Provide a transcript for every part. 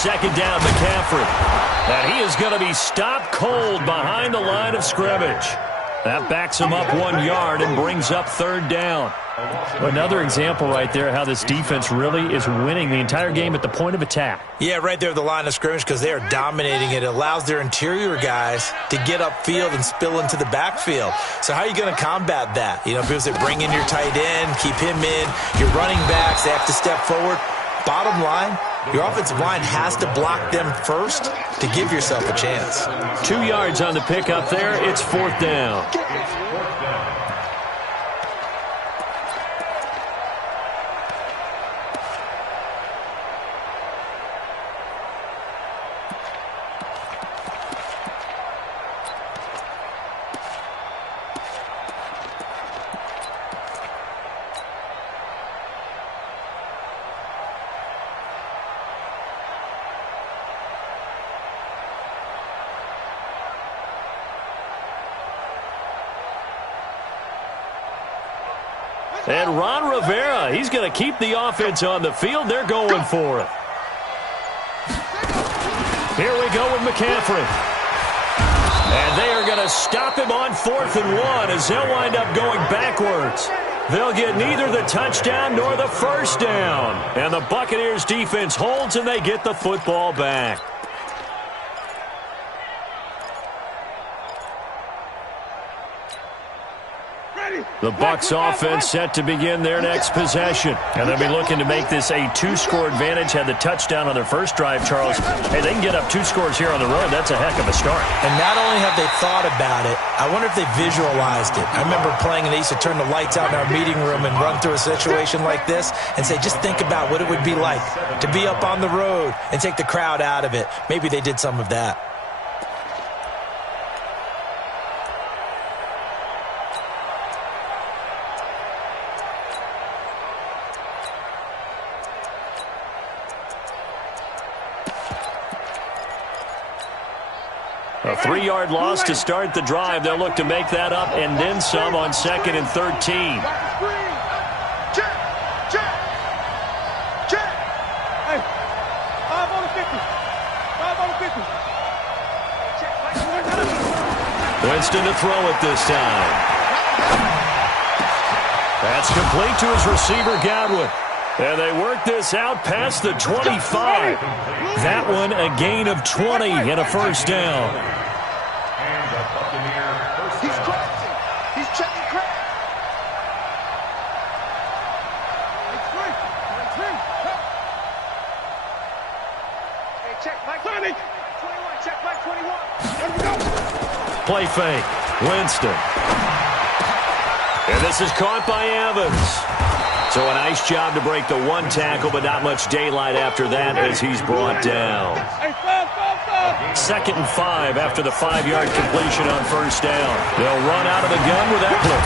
second down, McCaffrey. And he is going to be stopped cold behind the line of scrimmage. That backs him up 1 yard and brings up third down. Another example right there how this defense really is winning the entire game at the point of attack. Yeah, right there at the line of scrimmage because they are dominating it. It allows their interior guys to get upfield and spill into the backfield. So how are you going to combat that? You know, because they bring in your tight end, keep him in, your running backs, they have to step forward. Bottom line, your offensive line has to block them first to give yourself a chance. 2 yards on the pickup there. It's fourth down. And Ron Rivera, he's going to keep the offense on the field. They're going for it. Here we go with McCaffrey. And they are going to stop him on 4th and 1 as they'll wind up going backwards. They'll get neither the touchdown nor the first down. And the Buccaneers defense holds and they get the football back. The Bucs offense set to begin their next possession. And they'll be looking to make this a 2-score advantage. Had the touchdown on their first drive, Charles. Hey, they can get up 2 scores here on the road. That's a heck of a start. And not only have they thought about it, I wonder if they visualized it. I remember playing and they used to turn the lights out in our meeting room and run through a situation like this and say, just think about what it would be like to be up on the road and take the crowd out of it. Maybe they did some of that. A 3-yard loss to start the drive. They'll look to make that up and then some on 2nd and 13. Check. Hey, 5 on the 50. 5 on the 50. Winston to throw it this time. That's complete to his receiver, Godwin. And they work this out past the 25. That one a gain of 20 and a first down. He's crossing. He's checking crack. Hey, check Mike 20. 21. Check Mike 21. There we go. Play fake. Winston. And this is caught by Evans. So a nice job to break the 1 tackle, but not much daylight after that as he's brought down. 2nd and 5 after the 5-yard completion on first down. They'll run out of the gun with Eckler.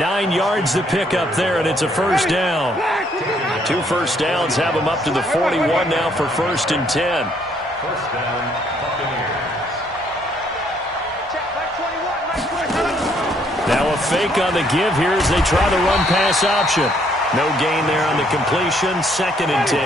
9 yards to pick up there, and it's a first down. 2 first downs have them up to the 41 now for 1st and 10. First down, Buccaneers. Now a fake on the give here as they try the run-pass option. No gain there on the completion. 2nd and 10.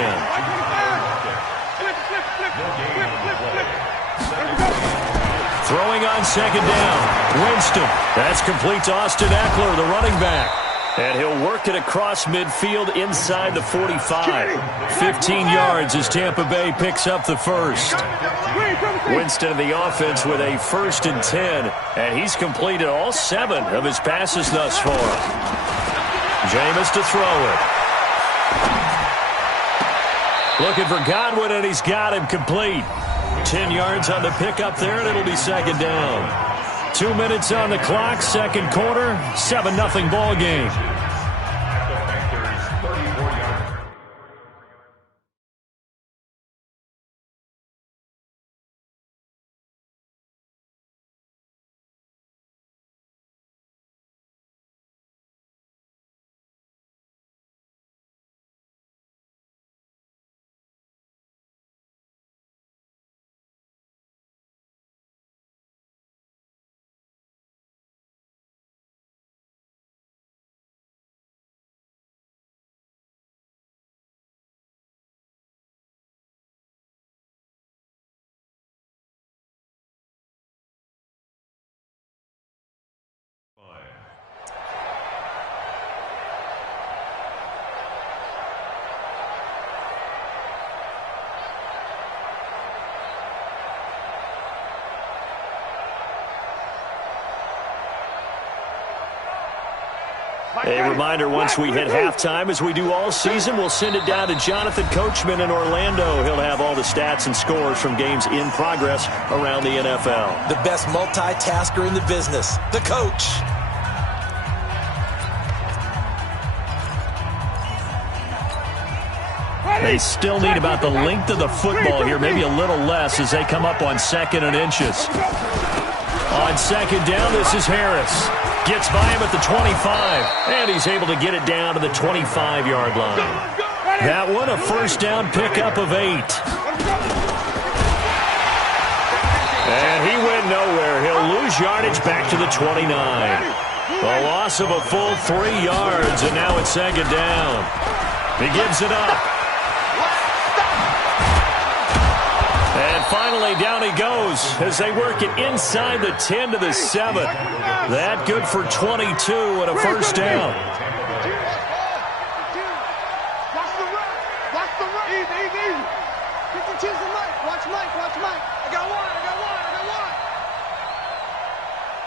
Throwing on 2nd down. Winston. That's complete to Austin Eckler, the running back. And he'll work it across midfield inside the 45. 15 yards as Tampa Bay picks up the first. Winston of the offense with a 1st and 10. And he's completed all 7 of his passes thus far. Jameis to throw it. Looking for Godwin, and he's got him complete. 10 yards on the pickup there, and it'll be 2nd down. 2 minutes on the clock, 2nd quarter, 7-0 ball game. A reminder, once we hit halftime, as we do all season, we'll send it down to Jonathan Coachman in Orlando. He'll have all the stats and scores from games in progress around the NFL. The best multitasker in the business, the coach. They still need about the length of the football here, maybe a little less as they come up on 2nd and inches. On 2nd down, this is Harris. Gets by him at the 25, and he's able to get it down to the 25-yard line. That one, a first down pickup of 8. And he went nowhere. He'll lose yardage back to the 29. A loss of a full 3 yards, and now it's 2nd down. He gives it up. And finally, down he goes as they work it inside the 10 to the 7. That good for 22 and a first down. Watch the run. Watch the run. Easy. 52's the Mike. Watch Mike. I got one.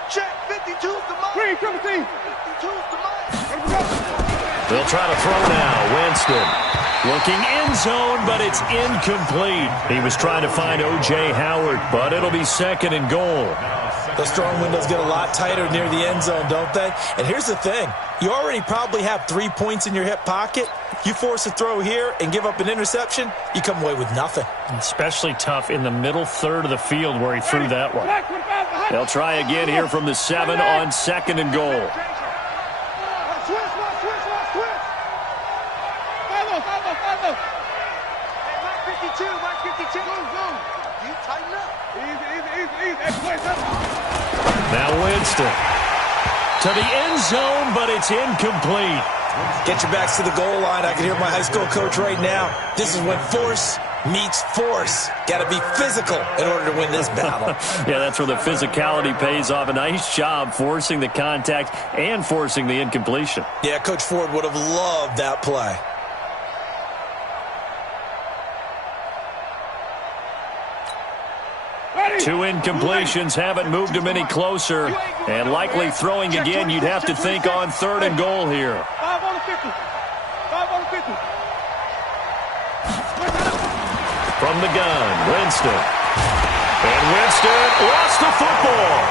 Check. 52's the Mike. 52's the Mike. They'll try to throw now. Winston looking end zone, but it's incomplete. He was trying to find O.J. Howard, but it'll be 2nd and goal. Those throwing windows get a lot tighter near the end zone, don't they? And here's the thing. You already probably have 3 points in your hip pocket. You force a throw here and give up an interception, you come away with nothing. Especially tough in the middle third of the field where he threw that one. They'll try again here from the 7 on 2nd and goal. Mike 52. Go. You tighten up. Easy. Now Winston to the end zone, but it's incomplete. Get your backs to the goal line. I can hear my high school coach right now. This is when force meets force. Got to be physical in order to win this battle. Yeah, that's where the physicality pays off. A nice job forcing the contact and forcing the incompletion. Yeah, Coach Ford would have loved that play. Two incompletions haven't moved him any closer. And likely throwing again, you'd have to think on 3rd and goal here. 5 on the 50. From the gun, Winston. And Winston lost the football.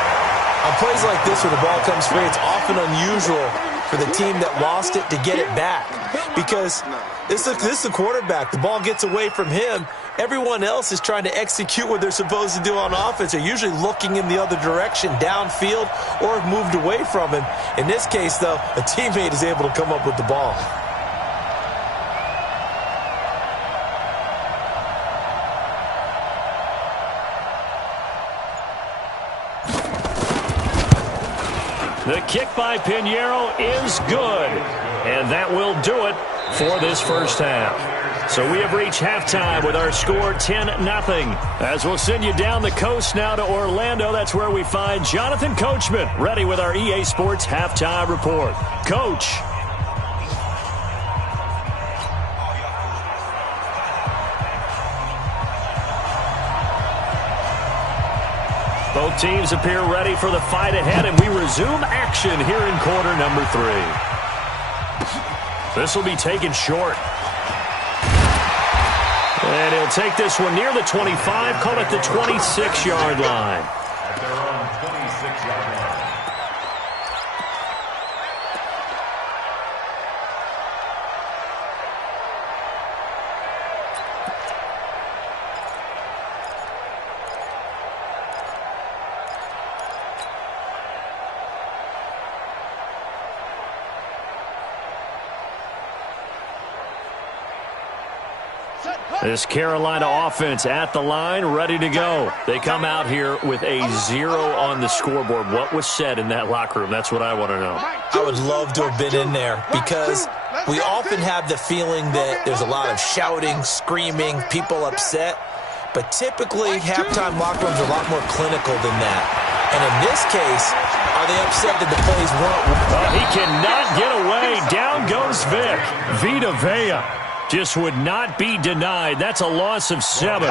On plays like this where the ball comes free, it's often unusual for the team that lost it to get it back. Because this is the quarterback. The ball gets away from him. Everyone else is trying to execute what they're supposed to do on offense. They're usually looking in the other direction, downfield, or have moved away from him. In this case, though, a teammate is able to come up with the ball. The kick by Pinheiro is good. And that will do it for this first half. So we have reached halftime with our score 10-0. As we'll send you down the coast now to Orlando, that's where we find Jonathan Coachman ready with our EA Sports halftime report. Coach. Both teams appear ready for the fight ahead, and we resume action here in quarter number 3. This will be taken short. And he'll take this one near the 25, call it the 26-yard line. At their own 26-yard line. This Carolina offense at the line, ready to go. They come out here with a 0 on the scoreboard. What was said in that locker room? That's what I want to know. I would love to have been in there because we often have the feeling that there's a lot of shouting, screaming, people upset. But typically, halftime locker rooms are a lot more clinical than that. And in this case, are they upset that the plays weren't? He cannot get away. Down goes Vic. Vita Vea just would not be denied. That's a loss of 7.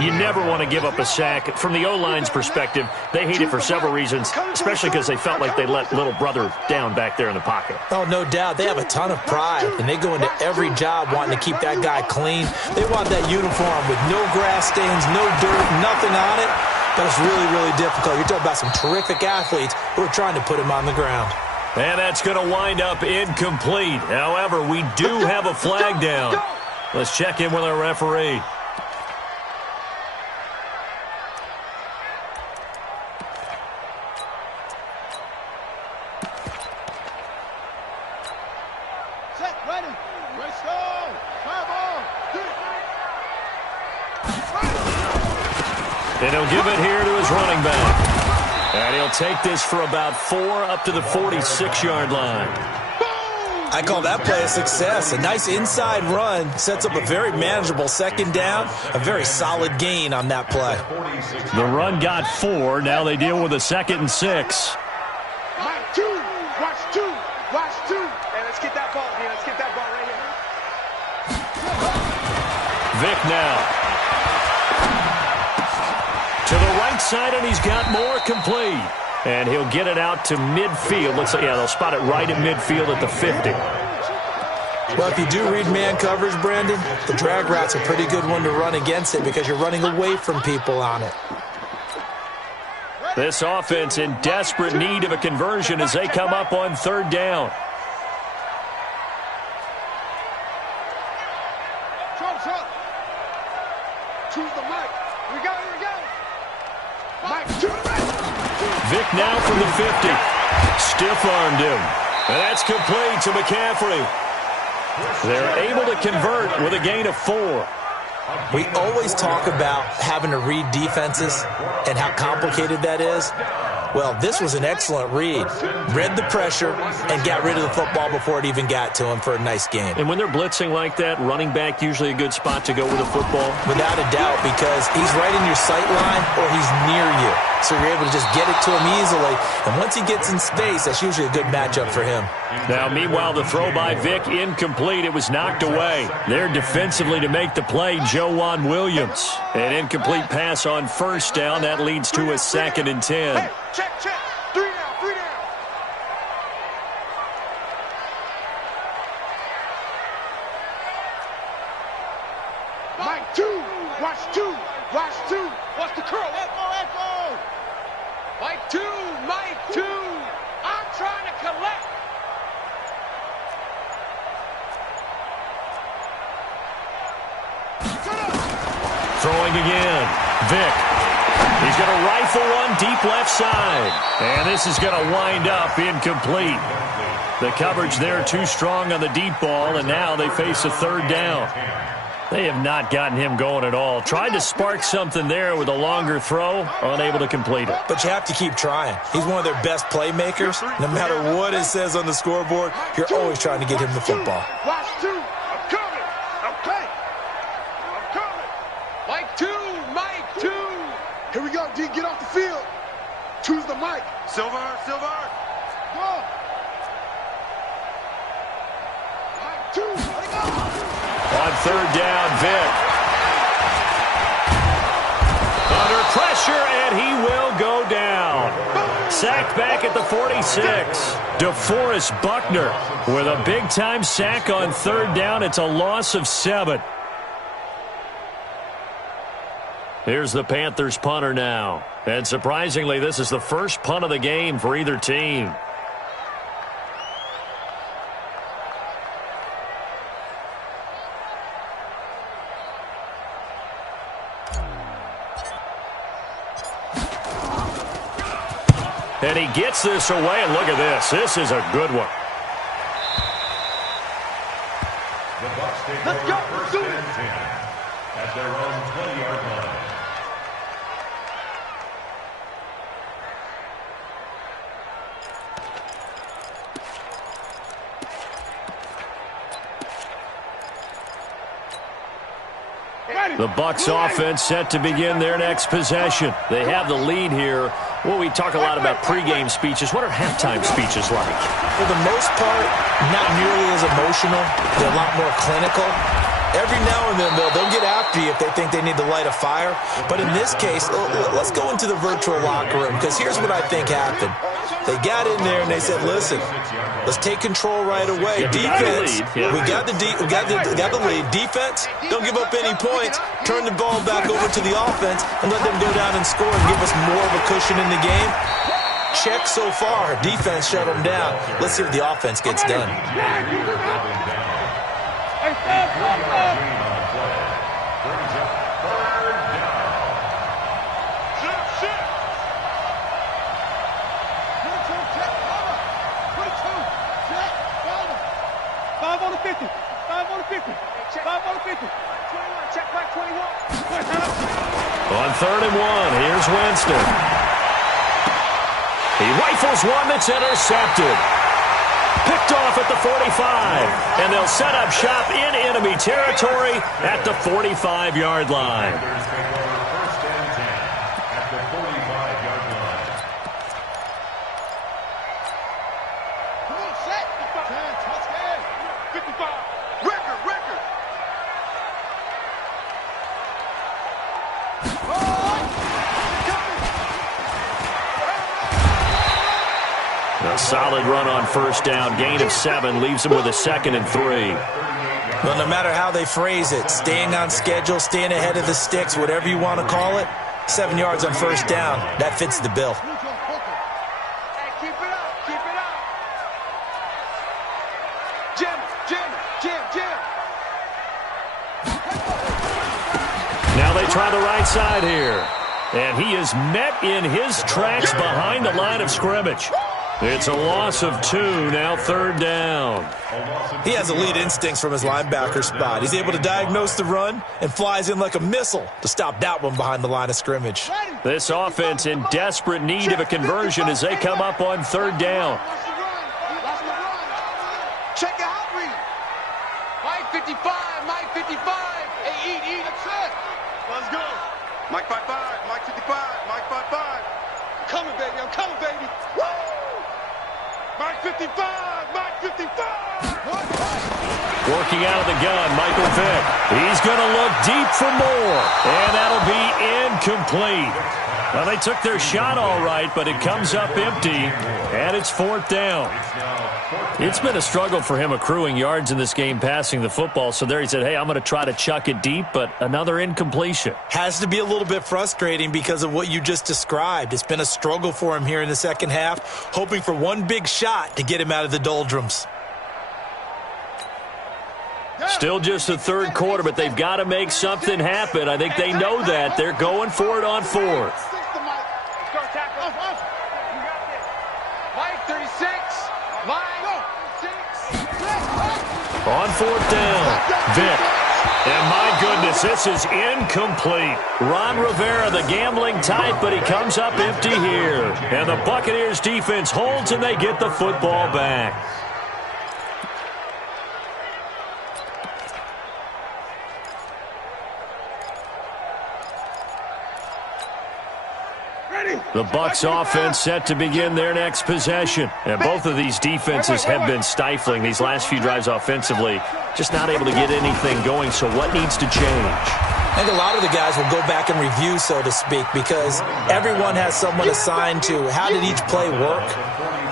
You never want to give up a sack. From the O-line's perspective, they hate it for several reasons, especially because they felt like they let little brother down back there in the pocket. Oh, no doubt. They have a ton of pride, and they go into every job wanting to keep that guy clean. They want that uniform with no grass stains, no dirt, nothing on it. But it's really, really difficult. You're talking about some terrific athletes who are trying to put him on the ground. And that's going to wind up incomplete. However, we do have a flag down. Let's check in with our referee. Set, ready. Let's go. Come on. And he'll give it here to his running back. And he'll take this for about 4 up to the 46-yard line. I call that play a success. A nice inside run sets up a very manageable second down, a very solid gain on that play. The run got 4. Now they deal with a 2nd and 6. Mike, 2. Watch 2. Watch 2. Hey, let's get that ball here. Let's get that ball right here. Vic now. To the right side, and he's got more complete. And he'll get it out to midfield. Looks like, yeah, they'll spot it right at midfield at the 50. Well, if you do read man coverage, Brandon, the drag route's a pretty good one to run against it because you're running away from people on it. This offense in desperate need of a conversion as they come up on 3rd down. Choose the mic. We got it. Mike, to the right. Vic now from the 50. Stiff-armed him. And that's complete to McCaffrey. They're able to convert with a gain of 4. We always talk about having to read defenses and how complicated that is. Well, this was an excellent read. Read the pressure and got rid of the football before it even got to him for a nice gain. And when they're blitzing like that, running back usually a good spot to go with the football? Without a doubt, because he's right in your sight line or he's near you. So you're able to just get it to him easily. And once he gets in space, that's usually a good matchup for him. Now, meanwhile, the throw by Vic incomplete. It was knocked away. There defensively to make the play, Joejuan Williams. An incomplete pass on 1st down. That leads to a 2nd and 10. Hey, check. 3 down. Mike, 2. Watch 2. Watch 2. Watch the curl. Echo. Mike, 2. Mike, 2. I'm trying to collect. Throwing again. Vic. He's going to rifle one deep left side. And this is going to wind up incomplete. The coverage there too strong on the deep ball, and now they face a 3rd down. They have not gotten him going at all. Tried to spark something there with a longer throw, unable to complete it. But you have to keep trying. He's one of their best playmakers. No matter what it says on the scoreboard, you're always trying to get him the football. Watch 2. I'm coming. Mike, 2. Mike, 2. Here we go, D. Get off the field. Choose the mic. Silver. Go. Mike, 2. Let it go. On 3rd down, Vic. Under pressure, and he will go down. Sacked back at the 46. DeForest Buckner with a big-time sack on 3rd down. It's a loss of 7. Here's the Panthers punter now. And surprisingly, this is the first punt of the game for either team. And he gets this away, and look at this. This is a good one. The Bucs take Let's over go. 1st and 10 at their own 20-yard line. The Bucs offense set to begin their next possession. They have the lead here. Well, we talk a lot about pregame speeches. What are halftime speeches like? For the most part, not nearly as emotional. They're a lot more clinical. every now and then, they'll get after you if they think they need to light a fire. But in this case, let's go into the virtual locker room, because here's what I think happened. They got in there and they said, listen, let's take control right away. Defense, we got the lead. Defense, don't give up any points. Turn the ball back over to the offense and let them go down and score and give us more of a cushion in the game. Check so far. Defense shut them down. Let's see what the offense gets done. On 3rd and 1, here's Winston. He rifles one that's intercepted. Picked off at the 45. And they'll set up shop in enemy territory at the 45-yard line. First and 10 at the 45-yard line. Come on, set. 55. Record. A solid run on 1st down. Gain of 7 leaves them with a 2nd and 3. Well, no matter how they phrase it, staying on schedule, staying ahead of the sticks, whatever you want to call it, 7 yards on 1st down, that fits the bill. Hey, keep it up. Jim. Now they try the right side here. And he is met in his tracks behind the line of scrimmage. It's a loss of 2, now 3rd down. He has elite instincts from his linebacker spot. He's able to diagnose the run and flies in like a missile to stop that one behind the line of scrimmage. This offense in desperate need of a conversion as they come up on 3rd down. Check it out, read. Mike 55. Hey, eat. That's it. Let's go. Mike 55. Mike 55. Mike 55. I'm coming, baby. Woo! Mike 55. Working out of the gun, Michael Vick. He's going to look deep for more. And that'll be incomplete. Well, they took their shot all right, but it comes up empty. And it's 4th down. It's been a struggle for him accruing yards in this game passing the football. So there he said, hey, I'm going to try to chuck it deep, but another incompletion. Has to be a little bit frustrating because of what you just described. It's been a struggle for him here in the second half, hoping for one big shot to get him out of the doldrums. Still just the 3rd quarter, but they've got to make something happen. I think they know that. They're going for it on 4th. Mike 36. On 4th down, Vick. And my goodness, this is incomplete. Ron Rivera, the gambling type, but he comes up empty here. And the Buccaneers defense holds and they get the football back. The Bucs offense set to begin their next possession. And both of these defenses have been stifling these last few drives offensively. Just not able to get anything going, so what needs to change? I think a lot of the guys will go back and review, so to speak, because everyone has someone assigned to how did each play work.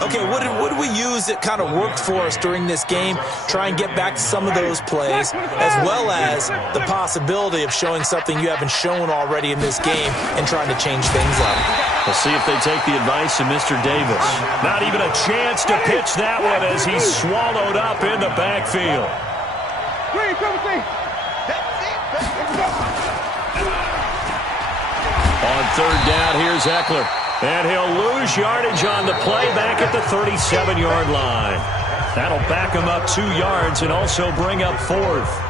Okay, what did we use that kind of worked for us during this game? Try and get back to some of those plays, as well as the possibility of showing something you haven't shown already in this game and trying to change things up. We'll see if they take the advice of Mr. Davis. Not even a chance to pitch that one as he's swallowed up in the backfield. On 3rd down, here's Eckler. And he'll lose yardage on the play back at the 37-yard line. That'll back him up 2 yards and also bring up 4th.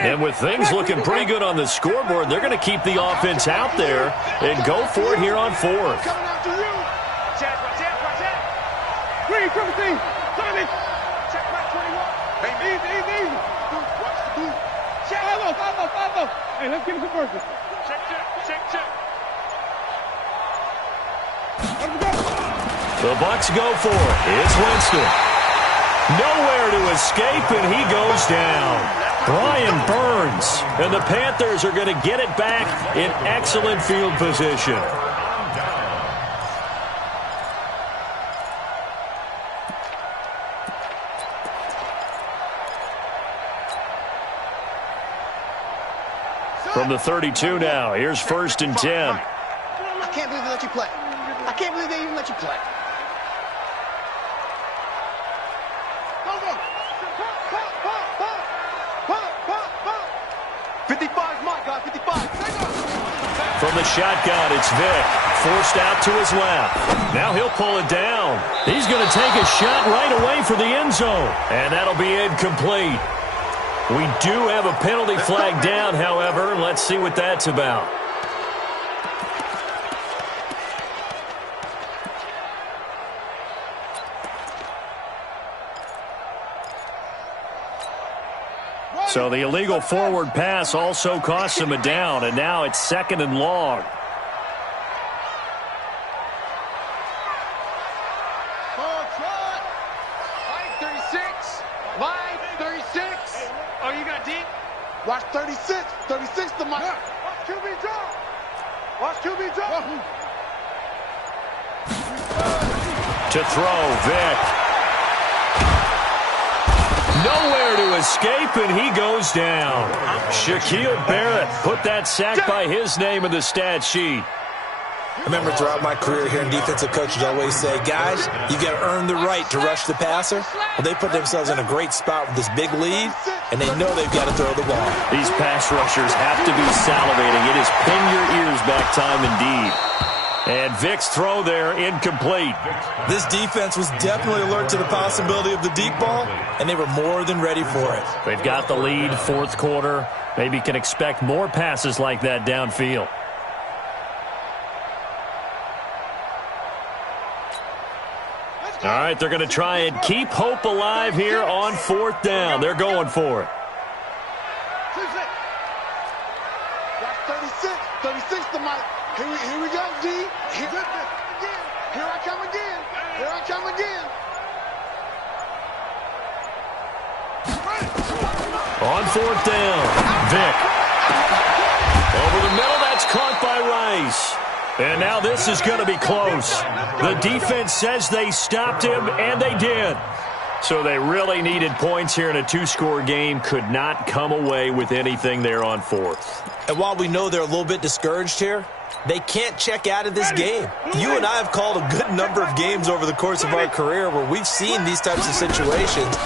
And with things looking pretty good on the scoreboard, they're going to keep the offense out there and go for it here on fourth. Coming after you. Check, watch out. Green, Timothy. Tommy. Check back 21. Hey, easy. Watch the boot. Check. Follow. Hey, let's get him converted. Check. The Bucs go for it. It's Winston. Nowhere to escape, and he goes down. Brian Burns. And the Panthers are going to get it back in excellent field position. From the 32 now, here's 1st and 10. I can't believe they let you play. I can't believe they even let you play. Go. 55's my guy, 55. From the shotgun, it's Vick. Forced out to his left. Now he'll pull it down. He's going to take a shot right away for the end zone. And that'll be incomplete. We do have a penalty flag down, however. Let's see what that's about. So the illegal forward pass also cost him a down, and now it's 2nd and long. Line 36. Oh, you got deep? Watch 36. 36 to my. Watch QB drop. To throw, Vick. Nowhere to escape, and he goes down. Shaquille Barrett put that sack by his name in the stat sheet. I remember throughout my career hearing defensive coaches always say, guys, you got to earn the right to rush the passer. Well, they put themselves in a great spot with this big lead, and they know they've got to throw the ball. These pass rushers have to be salivating. It is pin your ears back time indeed. And Vick's throw there, incomplete. This defense was definitely alert to the possibility of the deep ball, and they were more than ready for it. They've got the lead, 4th quarter. Maybe can expect more passes like that downfield. All right, they're going to try and keep hope alive here on 4th down. They're going for it. Watch 36 to Mike. Here we go, D. Here I come again. On 4th down, Vick. Over the middle, that's caught by Rice. And now this is going to be close. The defense says they stopped him, and they did. So they really needed points here in a 2-score game. Could not come away with anything there on 4th. And while we know they're a little bit discouraged here, they can't check out of this game. You and I have called a good number of games over the course of our career where we've seen these types of situations.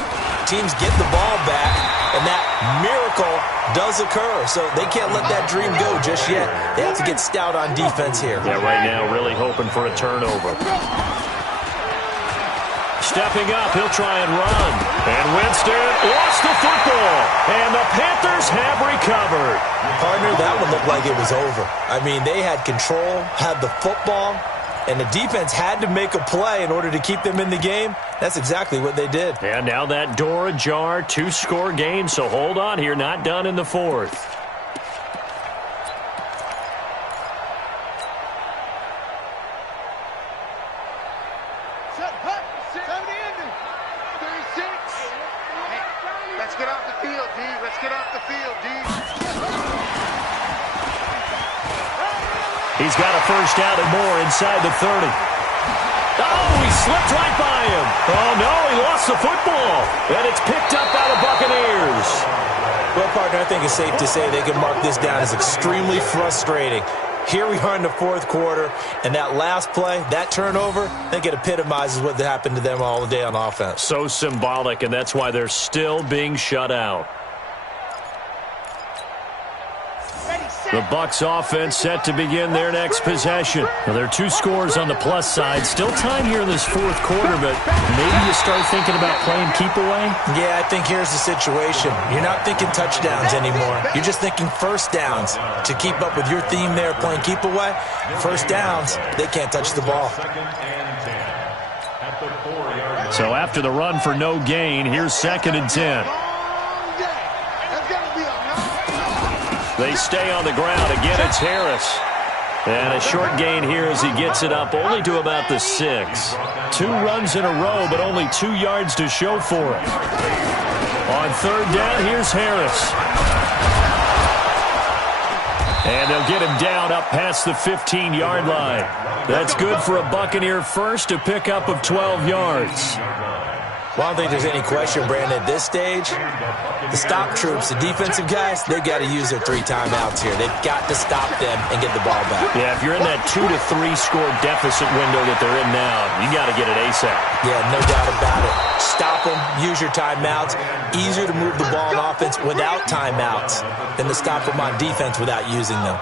Teams get the ball back, and that miracle does occur. So they can't let that dream go just yet. They have to get stout on defense here. Yeah, right now really hoping for a turnover. Stepping up, he'll try and run. And Winston lost the football. And the Panthers have recovered. Partner, that one looked like it was over. I mean, they had control, had the football, and the defense had to make a play in order to keep them in the game. That's exactly what they did. And now that door ajar, 2-score game, so hold on here, not done in the 4th. Let's get off the field, D. He's got a first down and more inside the 30. Oh, he slipped right by him. Oh, no, he lost the football. And it's picked up by the Buccaneers. Well, partner, I think it's safe to say they can mark this down as extremely frustrating. Here we are in the 4th quarter, and that last play, that turnover, I think it epitomizes what happened to them all day on offense. So symbolic, and that's why they're still being shut out. Ready, The Bucs offense set to begin their next possession. Well, there are 2 scores on the plus side. Still time here in this fourth quarter, but maybe you start thinking about playing keep away? Yeah, I think here's the situation. You're not thinking touchdowns anymore. You're just thinking first downs. To keep up with your theme there, playing keep away, first downs, they can't touch the ball. So after the run for no gain, here's 2nd and 10. They stay on the ground. Again, it's Harris. And a short gain here as he gets it up only to about the 6. 2 runs in a row, but only 2 yards to show for it. On 3rd down, here's Harris. And they'll get him down up past the 15-yard line. That's good for a Buccaneer first, a pickup of 12 yards. Well, I don't think there's any question, Brandon, at this stage. The stop troops, the defensive guys, they've got to use their 3 timeouts here. They've got to stop them and get the ball back. Yeah, if you're in that 2 to 3 score deficit window that they're in now, you got to get it ASAP. Yeah, no doubt about it. Stop them, use your timeouts. Easier to move the ball on offense without timeouts than to stop them on defense without using them.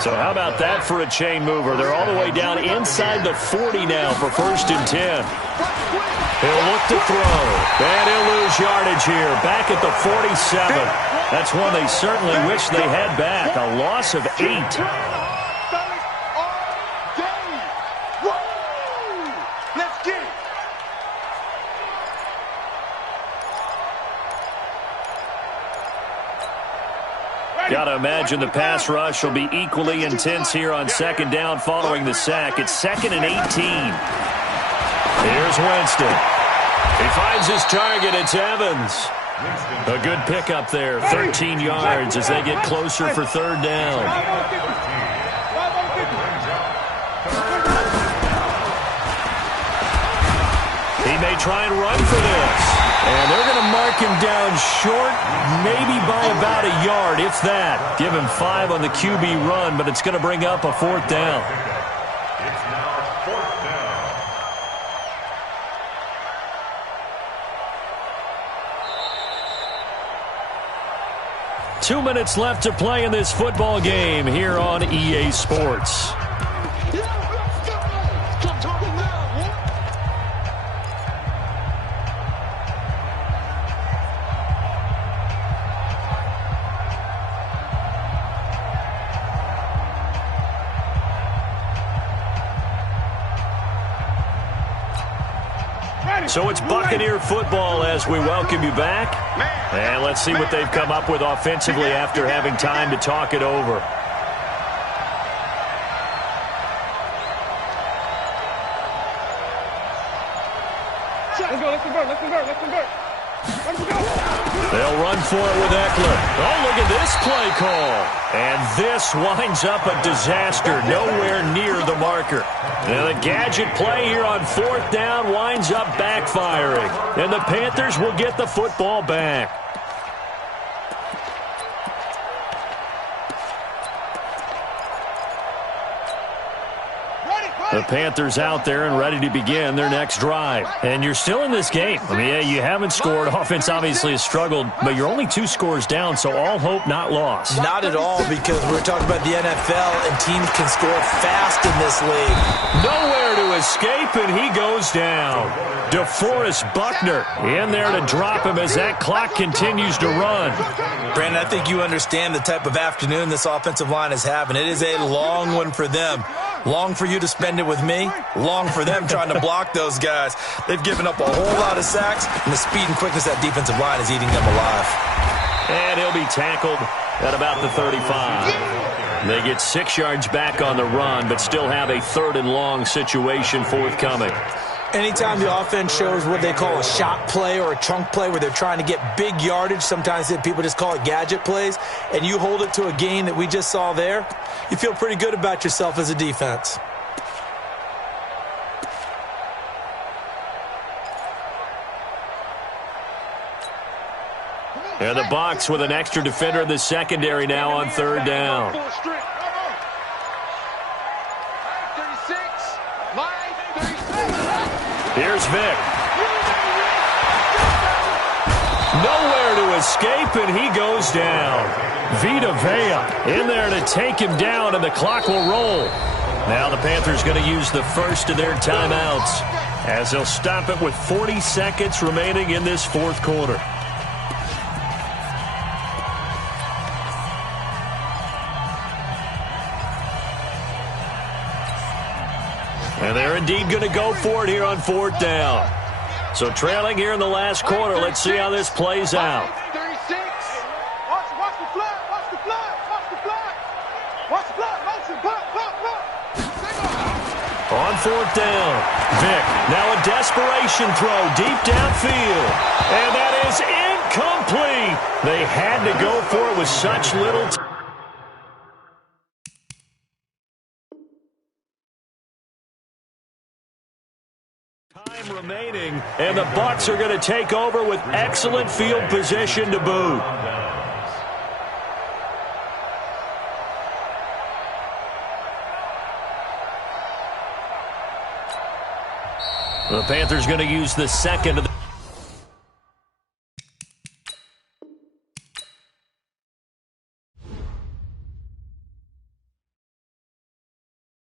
So how about that for a chain mover? They're all the way down inside the 40 now for 1st and 10. He'll look to throw, and he'll lose yardage here, back at the 47. That's one they certainly wish they had back, a loss of 8. Let's get it. Got to imagine the pass rush will be equally intense here on 2nd down following the sack. It's 2nd and 18. Here's Winston. He finds his target. It's Evans. A good pickup there. 13 yards as they get closer for 3rd down. He may try and run for this. And they're going to mark him down short, maybe by about a yard, if that. Give him 5 on the QB run, but it's going to bring up a 4th down. It's now 4th down. 2 minutes left to play in this football game here on EA Sports. So it's Buccaneer football as we welcome you back. And let's see what they've come up with offensively after having time to talk it over. Let's convert. They'll run for it with Eckler. Oh, look at this play call. And this winds up a disaster, nowhere near the marker. And the gadget play here on 4th down winds up backfiring. And the Panthers will get the football back. The Panthers out there and ready to begin their next drive. And you're still in this game. I mean, yeah, you haven't scored. Offense obviously has struggled, but you're only 2 scores down, so all hope not lost. Not at all, because we're talking about the NFL, and teams can score fast in this league. Nowhere to escape, and he goes down. DeForest Buckner in there to drop him as that clock continues to run. Brandon, I think you understand the type of afternoon this offensive line is having. It is a long one for them. Long for you to spend it with me. Long for them trying to block those guys. They've given up a whole lot of sacks, and the speed and quickness of that defensive line is eating them alive. And he'll be tackled at about the 35. They get 6 yards back on the run, but still have a 3rd and long situation forthcoming. Anytime the offense shows what they call a shot play or a chunk play where they're trying to get big yardage, sometimes people just call it gadget plays, and you hold it to a gain that we just saw there, you feel pretty good about yourself as a defense. And the Bucs with an extra defender in the secondary now on 3rd down. Here's Vic. Nowhere to escape, and he goes down. Vita Vea in there to take him down, and the clock will roll. Now the Panthers going to use the first of their timeouts as they'll stop it with 40 seconds remaining in this fourth quarter. And they're indeed going to go for it here on fourth down. So trailing here in the last quarter, let's see how this plays out. 36. Watch the flag. Watch the flag. Watch the flag. Watch the flag. Motion. Pop. On fourth down, Vick, now a desperation throw deep downfield. And that is incomplete. They had to go for it with such little time. Remaining, and the Bucs are going to take over with excellent field position to boot. The Panthers going to use the second of the